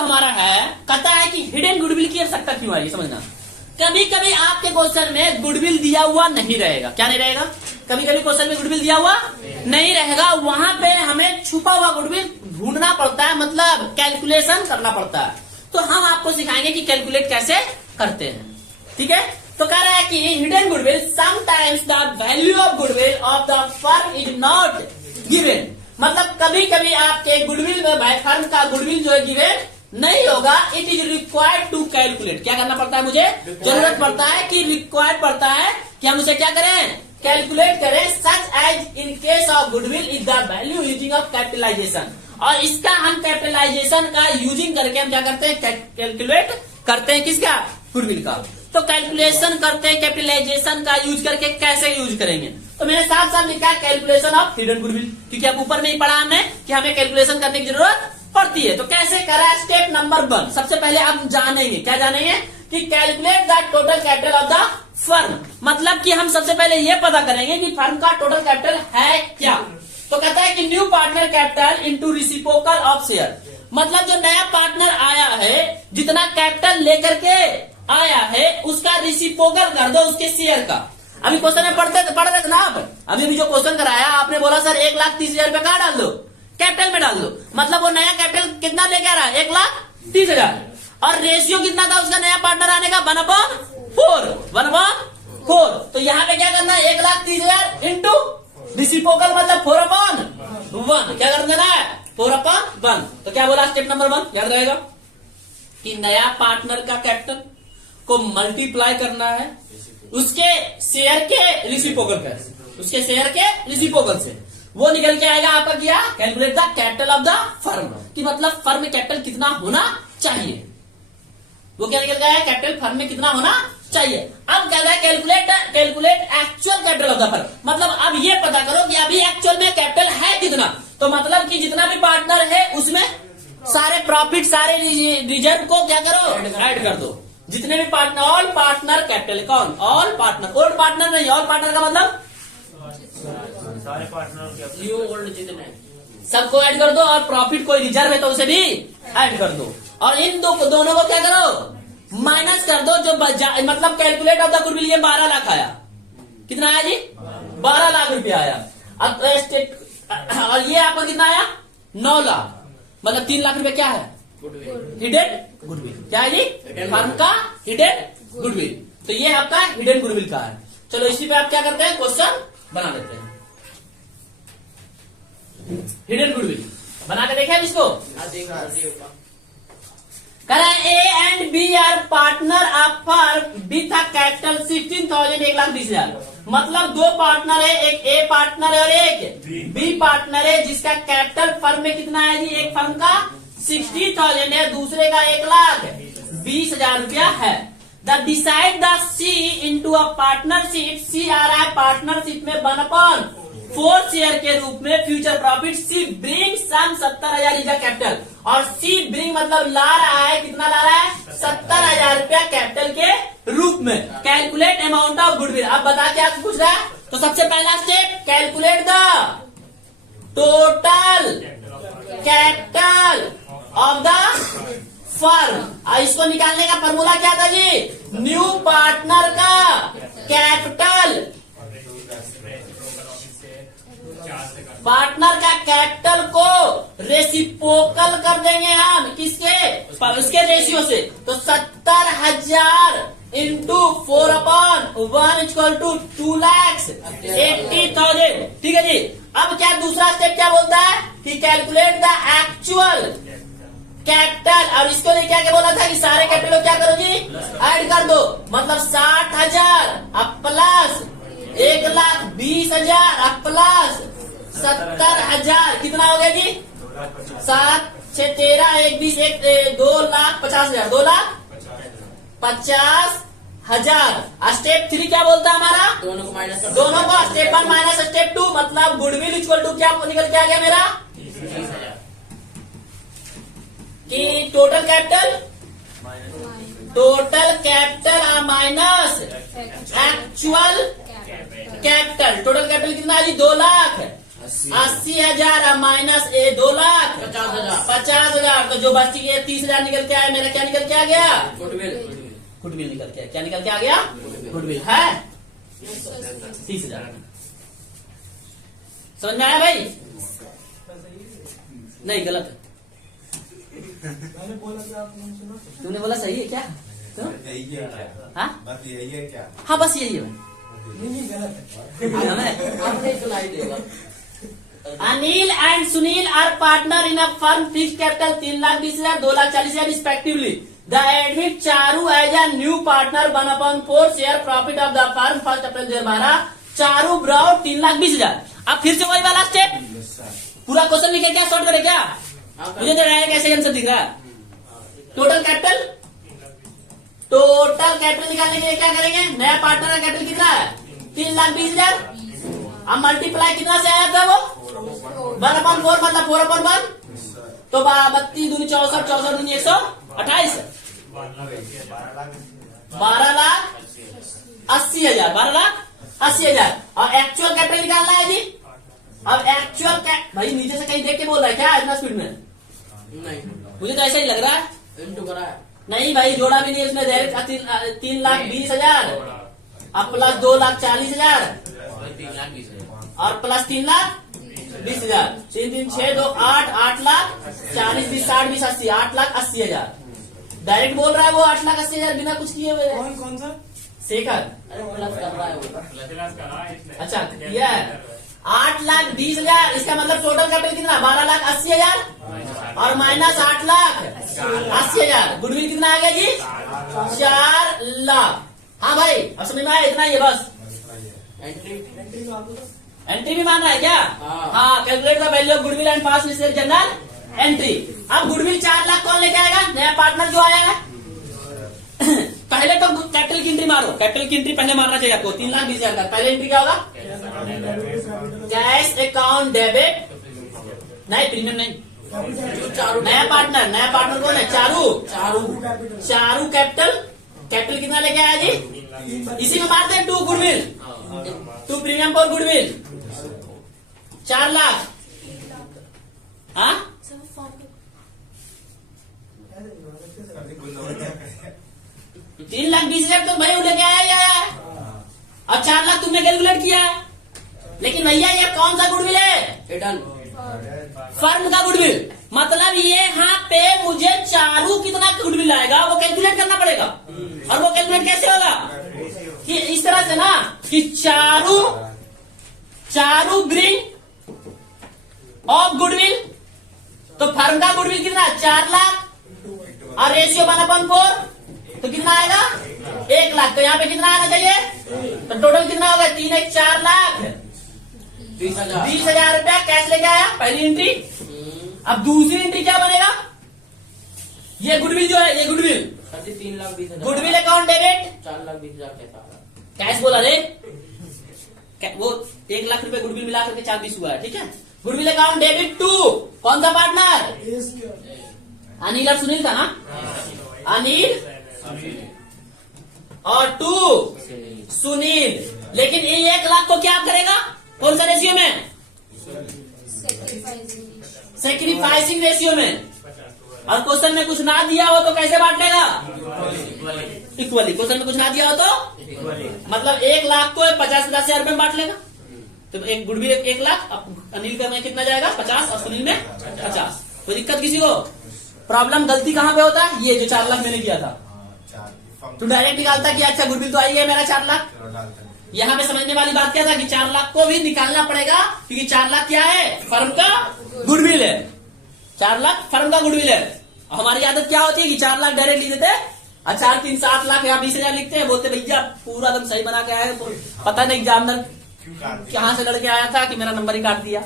हमारा है, कहता है कि हिडन गुडविल की आवश्यकता क्यों आई, समझना। कभी कभी आपके क्वेश्चन में गुडविल दिया हुआ नहीं रहेगा। क्या नहीं रहेगा? कभी कभी क्वेश्चन में गुडविल दिया हुआ नहीं रहेगा, वहां पे हमें छुपा हुआ गुडविल ढूंढना पड़ता है, मतलब कैलकुलेशन करना पड़ता है। तो हम आपको सिखाएंगे कि कैलकुलेट कैसे करते हैं, ठीक है। तो कह रहा है कि hidden goodwill sometimes the value of goodwill of the firm is not given, मतलब कभी कभी आपके गुडविल में फर्म का गुडविल जो है गिवन नहीं होगा। It is required to calculate, क्या करना पड़ता है, मुझे जरूरत पड़ता है कि रिक्वायर्ड पड़ता है कि हम उसे क्या करें, कैलकुलेट करें। Such as in case of goodwill is the value using of capitalisation, और इसका हम कैपिटलाइजेशन का यूजिंग करके हम क्या करते हैं, कैलकुलेट करते हैं किसका, गुडविल का। तो कैलकुलेशन करते हैं कैपिटलाइजेशन का यूज करके, कैसे यूज करेंगे, तो मैंने साफ साफ लिखा है कैलकुलेशन ऑफ हिडन गुडविल, क्योंकि अब ऊपर में ही पढ़ा हमने कि हमें कैलकुलेशन करने की जरूरत पड़ती है। तो कैसे करा, स्टेप नंबर 1, सबसे पहले हम जानेंगे, क्या जानेंगे कि calculate the total capital of the firm, मतलब कि हम सबसे पहले ये पता करेंगे कि फर्म का टोटल कैपिटल है क्या। तो कहता है कि new partner capital into reciprocal of share, मतलब जो नया पार्टनर आया है जितना कैपिटल लेकर के आया है उसका रेसिप्रोकल कर दो उसके शेयर का। अभी क्वेश्चन में पढ़ रहे थे ना आप, अभी जो क्वेश्चन कराया आपने बोला सर 1,30,000 रुपए कहाँ डाल दो, कैपिटल में डाल दो, मतलब वो नया कैपिटल कितना लेके आ रहा है, 1,30,000, और रेशियो कितना था उसका नया पार्टनर आने का, 1/4। तो यहाँ पे क्या करना है, 1,30,000 इंटू रेसिप्रोकल मतलब 4/1, क्या कर देना है, 4/1। तो क्या बोला स्टेप नंबर 1, याद रहेगा कि नया पार्टनर का कैपिटल को मल्टीप्लाई करना है उसके शेयर के रेसिप्रोकल पे, उसके शेयर के रेसिप्रोकल से, वो निकल के आएगा आपका क्या, calculate the capital of the firm, कि मतलब फर्म में कैपिटल कितना होना चाहिए, वो क्या निकल गया है, कैपिटल फर्म में कितना होना चाहिए। अब क्या है, calculate actual capital of the firm, मतलब अब ये पता करो कि अभी एक्चुअल में कैपिटल है कितना। तो मतलब कि जितना भी पार्टनर है उसमें सारे प्रॉफिट सारे रिजर्व को क्या करो, ऐड कर दो, जितने भी पार्टनर, ऑल पार्टनर कैपिटल, कौन, ऑल पार्टनर, ओल्ड पार्टनर नहीं, ऑल पार्टनर का मतलब सारे पार्टनर न्यू ओल्ड जितने सबको ऐड कर दो, और प्रॉफिट कोई रिजर्व है तो उसे भी ऐड कर दो, और इन दोनों को क्या करो, माइनस कर दो। जो मतलब कैलकुलेट ऑफ द गुडविल ये 12 लाख आया, कितना आया जी, 12 लाख रुपया आया। अब और ये आपका कितना आया, 9 लाख, मतलब 3 लाख रुपया क्या है, हिडन गुडविल, क्या है जी, फर्म का हिडन गुडविल। तो ये आपका हिडन गुडविल का है। चलो इसी पे आप क्या करते हैं, क्वेश्चन बना लेते हैं। हिडन गुडविल बना के देखें इसको, कह रहा है A and B are partner of firm with a capital 16,000, 1,20,000, मतलब 2 पार्टनर है, एक ए पार्टनर है और एक बी पार्टनर है, जिसका कैपिटल फर्म में कितना है जी, एक फर्म का 60,000 है, दूसरे का 1,20,000 रुपया है। They decide the C into a partnership, C आ रहा है पार्टनरशिप में 1/4 शेयर के रूप में future profit, C bring some 70,000 is the capital, और सी ब्रिंग मतलब ला रहा है, कितना ला रहा है, 70,000 रुपया कैपिटल के रूप में। कैलकुलेट अमाउंट ऑफ गुडविल, अब बता क्या पूछ रहा है, तो सबसे पहला step calculate the total capital of the firm. इसको निकालने का फॉर्मूला क्या था जी, न्यू पार्टनर का कैपिटल, पार्टनर का कैपिटल को रेसिप्रोकल कर देंगे हम, किसके, उसके रेशियो से। तो 70,000 इंटू 4/1 इक्वल टू 2,80,000, ठीक है जी। अब क्या दूसरा स्टेप क्या बोलता है कि कैलकुलेट द एक्चुअल कैपिटल, और इसको लेके आके बोला था कि सारे कैपिटल को क्या करो जी, ऐड कर दो, मतलब 60,000 अब प्लस 1,20,000 अब प्लस 70,000, कितना हो गया जी, 7, 6, 13, 1, 20, 2,50,000, 2,50,000। स्टेप 3 क्या बोलता है हमारा, दोनों को माइनस कर, दोनों को स्टेप 1 माइनस स्टेप 2, मतलब गुडविल इक्वल टू क्या निकल के आ गया मेरा, कि total capital minus actual capital, total capital कितना है जी, 2 लाख, 80,000 माइनस ए 2 लाख 50,000 50,000। तो जो बची है 30,000 निकल के आया। मेरा क्या निकल के आ गया? गुडविल गुडविल निकल के आया। क्या निकल के आ गया? गुडविल है 30,000। समझ में आया भाई? नहीं, गलत है। तुमने बोला सही है क्या? तो? यही है क्या? हाँ बस यही है क्या? हाँ, बस यही है भाई। आपने सुनाई देगा। Anil and Sunil are partner in a firm fix capital 3,20,000 2,40,000 respectively. The admit Charu as a new partner 1/4 share profit of the firm 1 April 2012। Charu brought 3,20,000। अब फिर से वही वाला स्टेप। पूरा क्वेश्चन लिखे क्या? शॉर्ट करे क्या? मुझे तो रहा है कैसे आंसर दिख रहा है। टोटल कैपिटल निकालने के लिए क्या करेंगे? नया पार्टनर का कैपिटल कितना है? 3,20,000। अब मल्टीप्लाई कितना से आया था वो? 1/4 मतलब 4/1। तो 32 दूनी 64 64 दूनी 128 12,80,000 12,80,000। और एक्चुअल कैपिटल निकालना है जी। अब एक्चुअल भाई नीचे से कहीं देख के बोल रहा है क्या इतना स्पीड में? नहीं, मुझे तो ऐसा ही लग रहा है। इंटू करा है। नहीं भाई, जोड़ा भी नहीं इसमें। डायरेक्ट 3,20,000 अब प्लस 2,40,000 और प्लस 3,20,000। 3 3 6 2 8 8,40,000 20 60 20 80 8,80,000। डायरेक्ट बोल रहा है वो 8,80,000 बिना कुछ किए हुए। कौन सा? शेखर। अरे प्लस कर रहा है वो। अच्छा किया है। 8,20,000। इसका मतलब टोटल कैपिटल कितना? 12,80,000 और माइनस 8,80,000। गुडविल कितना आ गया जी? 4 लाख। हाँ भाई, अब समझ में आया? इतना ही है बस। एंट्री एंट्री भी मान रहा है क्या? हाँ। हाँ, calculate the value of goodwill and past necessary general entry. अब गुडविल 4 लाख कौन लेके आएगा? नया पार्टनर जो आया है। पहले तो कैपिटल की एंट्री मारो। कैपिटल की एंट्री पहले मारना चाहिए आपको। 3,20,000 का पहले एंट्री क्या होगा? Cash account debit. नहीं, प्रीमियम नहीं। चारू नया पार्टनर कौन है? चारू कैपिटल कितना लेके आया जी? इसी में मारते हैं 2 goodwill 2 premium for goodwill 4 lakh. हाँ 3,20,000 तो भाई लेके आया ही आया है। और 4 लाख तुमने कैलकुलेट किया है। लेकिन भैया ये कौन सा गुडविल है? हिडन फर्म का गुडविल। मतलब ये यहाँ पे मुझे चारू कितना गुडविल आएगा वो कैलकुलेट करना पड़ेगा। और वो कैलकुलेट कैसे होगा? कि इस तरह से ना कि चारू ब्रिंग ऑफ गुडविल। तो फर्म का गुडविल कितना? 4 लाख और रेशियो 1/4 तो कितना आएगा? 1 लाख। तो यहाँ पे कितना आना चाहिए? तो टोटल कितना होगा? 3 1 4 लाख 20,000 रुपया कैश लेके आया पहली एंट्री। अब दूसरी एंट्री क्या बनेगा? ये गुडविल जो है, ये गुडविल 3,20,000 गुडविल अकाउंट डेबिट 4,20,000 कहता है। कैश बोला रे। वो 1 लाख रुपए गुडविल मिला करके 4,20 हुआ है। ठीक है। गुडविल अकाउंट डेबिट टू कौन सा पार्टनर? अनिल और सुनील था ना? अनिल और 2 सुनील। लेकिन ये 1 लाख को क्या करेगा? कौन सा रेशियो में? सेक्रीफाइसिंग रेशियो में। और क्वेश्चन में कुछ ना दिया हो तो कैसे बांट लेगा? इक्वली। क्वेश्चन में कुछ ना दिया हो तो मतलब 1 लाख को 50,000 रुपए में बांट लेगा। तो एक गुडविल 1 लाख, अनिल का में कितना जाएगा? 50 और सुनील में 50। कोई दिक्कत किसी को? प्रॉब्लम गलती कहाँ पे होता है? ये जो 4 लाख मैंने किया था तो डायरेक्ट निकालता कि अच्छा गुडविल तो आई है मेरा 4 लाख। यहाँ पे समझने वाली बात क्या था कि 4 लाख को भी निकालना पड़ेगा क्योंकि 4 लाख क्या है? फर्म का गुडविल है। 4 लाख फर्म का गुडविल है। हमारी आदत क्या होती है कि 4 लाख डायरेक्ट लिख देते हैं और 4 3 7 लाख या 20,000 लिखते हैं। बोलते भैया पूरा एकदम सही बना के आया है। पता नहीं एग्जामिनर कहाँ से लड़के आया था कि मेरा नंबर ही काट दिया।